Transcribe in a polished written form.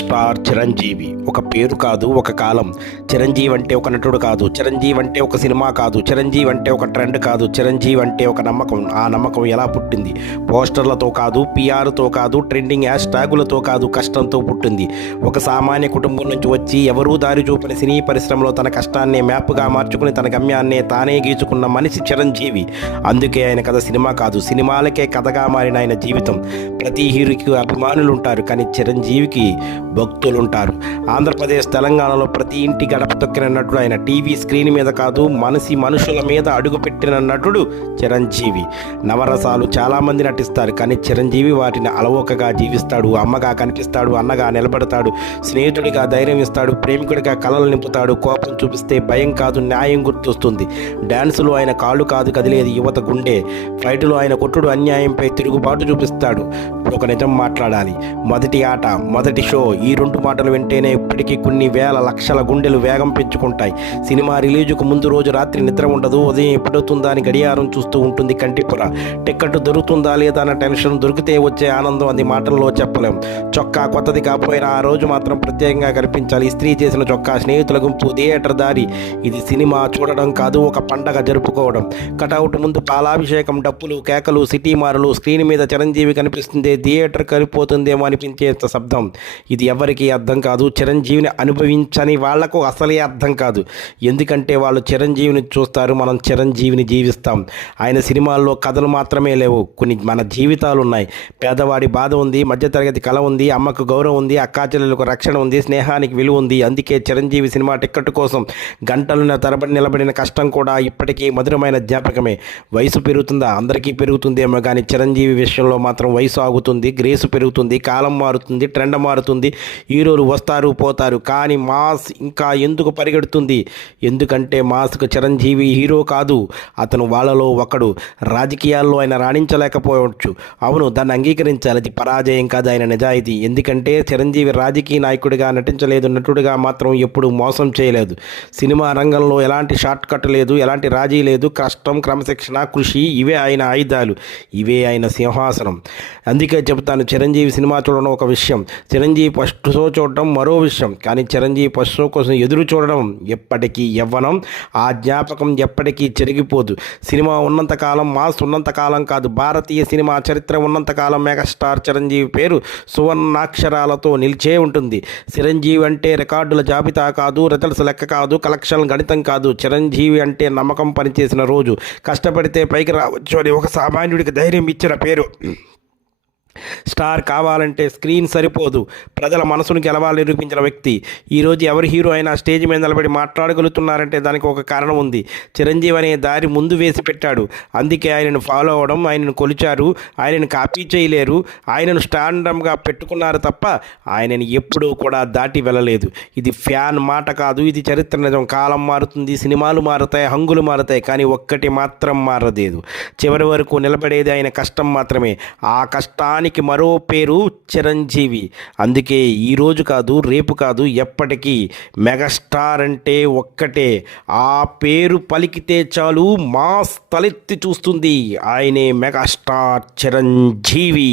Star Chiranjeevi ఒక పేరు కాదు, ఒక కాలం. చిరంజీవి అంటే ఒక నటుడు కాదు, చిరంజీవి అంటే ఒక సినిమా కాదు, చిరంజీవి అంటే ఒక ట్రెండ్ కాదు, చిరంజీవి అంటే ఒక నమ్మకం. ఆ నమ్మకం ఎలా పుట్టింది? పోస్టర్లతో కాదు, పిఆర్తో కాదు, ట్రెండింగ్ హ్యాష్ ట్యాగులతో కాదు, కష్టంతో పుట్టింది. ఒక సామాన్య కుటుంబం నుంచి వచ్చి ఎవరూ దారి చూపని సినీ పరిశ్రమలో తన కష్టాన్నే మ్యాప్గా మార్చుకుని తన గమ్యాన్నే తానే గీచుకున్న మనిషి చిరంజీవి. అందుకే ఆయన కథ సినిమా కాదు, సినిమాలకే కథగా మారిన ఆయన జీవితం. ప్రతి హీరోకి అభిమానులు ఉంటారు, కానీ చిరంజీవికి భక్తులు ఉంటారు. ఆంధ్రప్రదేశ్, తెలంగాణలో ప్రతి ఇంటి గడప తొక్కిన నటుడు ఆయన. టీవీ స్క్రీన్ మీద కాదు, మనుషుల మీద అడుగుపెట్టిన నటుడు చిరంజీవి. నవరసాలు చాలామంది నటిస్తారు, కానీ చిరంజీవి వాటిని అలవోకగా జీవిస్తాడు. అమ్మగా కనిపిస్తాడు, అన్నగా నిలబడతాడు, స్నేహితుడిగా ధైర్యం ఇస్తాడు, ప్రేమికుడిగా కలలు నింపుతాడు. కోపం చూపిస్తే భయం కాదు, న్యాయం గుర్తొస్తుంది. డ్యాన్సులు ఆయన కాళ్ళు కాదు కదిలేది యువత గుండె. ఫైటులో ఆయన కొట్టుడు అన్యాయంపై తిరుగుబాటు చూపిస్తాడు. ఇప్పుడు ఒక నిజం మాట్లాడాలి. మొదటి ఆట, మొదటి షో, ఈ రెండు మాటలు వింటేనే ఇప్పటికీ కొన్ని వేల లక్షల గుండెలు వేగం పెంచుకుంటాయి. సినిమా రిలీజుకు ముందు రోజు రాత్రి నిద్ర ఉండదు. ఉదయం ఎప్పుడవుతుందా అని గడియారం చూస్తూ ఉంటుంది కంటిపుర. టికెట్ దొరుకుతుందా లేదా అన్న టెన్షన్, దొరికితే వచ్చే ఆనందం అది మాటల్లో చెప్పలేం. చొక్కా కొత్తది కాకపోయినా ఆ రోజు మాత్రం ప్రత్యేకంగా కనిపించాలి. ఇస్త్రీ చేసిన చొక్కా, స్నేహితుల గుంపు, థియేటర్ దారి. ఇది సినిమా చూడడం కాదు, ఒక పండగ జరుపుకోవడం. కటౌట్ ముందు పాలాభిషేకం, డప్పులు, కేకలు, సిటీ మారులు. స్క్రీన్ మీద చిరంజీవి కనిపిస్తుంది, థియేటర్ కలిపోతుందేమో అనిపించే శబ్దం. ఇది ఎవరికీ అర్థం కాదు. చిరంజీవిని అనుభవించని వాళ్లకు అసలే అర్థం కాదు. ఎందుకంటే వాళ్ళు చిరంజీవిని చూస్తారు, మనం చిరంజీవిని జీవిస్తాం. ఆయన సినిమాల్లో కథలు మాత్రమే లేవు, కొన్ని మన జీవితాలు ఉన్నాయి. పేదవాడి బాధ ఉంది, మధ్యతరగతి కళ ఉంది, అమ్మకు గౌరవం ఉంది, అక్కాచెల్లెలకు రక్షణ ఉంది, స్నేహానికి విలువ ఉంది. అందుకే చిరంజీవి సినిమా టిక్కెట్ కోసం గంటలున్న తరబడి నిలబడిన కష్టం కూడా ఇప్పటికీ మధురమైన జ్ఞాపకమే. వయసు పెరుగుతుందా? అందరికీ పెరుగుతుందేమో, కానీ చిరంజీవి విషయంలో మాత్రం వయసు ఆగుతుంది, గ్రేసు పెరుగుతుంది, కాలం మారుతుంది, ట్రెండ్ మారుతుంది. హీరోలు వస్తారు పోతారు, కానీ మాస్ ఇంకా ఎందుకు పరిగెడుతుంది? ఎందుకంటే మాస్కు చిరంజీవి హీరో కాదు, అతను వాళ్ళలో ఒకడు. రాజకీయాల్లో ఆయన రాణించలేకపోవచ్చు, అవును, దాన్ని అంగీకరించాలి. అది పరాజయం కాదు, ఆయన నిజాయితీ. ఎందుకంటే చిరంజీవి రాజకీయ నాయకుడిగా నటించలేదు, నటుడిగా మాత్రం ఎప్పుడు మోసం చేయలేదు. సినిమా రంగంలో ఎలాంటి షార్ట్ కట్ లేదు, ఎలాంటి రాజీ లేదు. కష్టం, క్రమశిక్షణ, కృషి, ఇవే ఆయన ఆయుధాలు, ఇవే ఆయన సింహాసనం. అందుకే చెబుతాను, చిరంజీవి సినిమా చూడడం ఒక విషయం, చిరంజీవి ఫస్ట్ షో చూడడం మరో విషయం. కానీ చిరంజీవి ఫస్ట్ షో కోసం ఎదురు చూడడం ఎప్పటికీ యవ్వనం. ఆ జ్ఞాపకం ఎప్పటికీ చెరిగిపోదు. సినిమా ఉన్నంతకాలం, మాస్ ఉన్నంతకాలం కాదు, భారతీయ సినిమా చరిత్ర ఉన్నంతకాలం మెగాస్టార్ చిరంజీవి పేరు సువర్ణాక్షరాలతో నిలిచే ఉంటుంది. చిరంజీవి అంటే రికార్డుల జాబితా కాదు, రిజల్ట్స్ లెక్క కాదు, కలెక్షన్ గణితం కాదు. చిరంజీవి అంటే నమ్మకం, పనిచేసిన రోజు, కష్టపడితే పైకి రావచ్చు అని ఒక సామాన్యుడికి ధైర్యం ఇచ్చిన పేరు. స్టార్ కావాలంటే స్క్రీన్ సరిపోదు, ప్రజల మనసును గెలవాలి నిరూపించిన వ్యక్తి. ఈరోజు ఎవరి హీరో అయినా స్టేజ్ మీద నిలబడి మాట్లాడగలుగుతున్నారంటే దానికి ఒక కారణం ఉంది. చిరంజీవి అనే దారి ముందు వేసి పెట్టాడు. అందుకే ఆయనను ఫాలో అవ్వడం, ఆయనను కొలిచారు, ఆయనను కాపీ చేయలేరు, ఆయనను స్టాండర్డ్గా పెట్టుకున్నారు తప్ప ఆయనని ఎప్పుడూ కూడా దాటి వెళ్ళలేదు. ఇది ఫ్యాన్ మాట కాదు, ఇది చరిత్ర నిజం. కాలం మారుతుంది, సినిమాలు మారుతాయి, హంగులు మారుతాయి, కానీ ఒక్కటి మాత్రం మారలేదు. చివరి వరకు నిలబడేది ఆయన కష్టం మాత్రమే. ఆ కష్టానికి మరో పేరు చిరంజీవి. అందుకే ఈరోజు కాదు, రేపు కాదు, ఎప్పటికీ మెగాస్టార్ అంటే ఒక్కటే. ఆ పేరు పలికితే చాలు, మాస్ తలెత్తి చూస్తుంది. ఆయనే మెగాస్టార్ చిరంజీవి.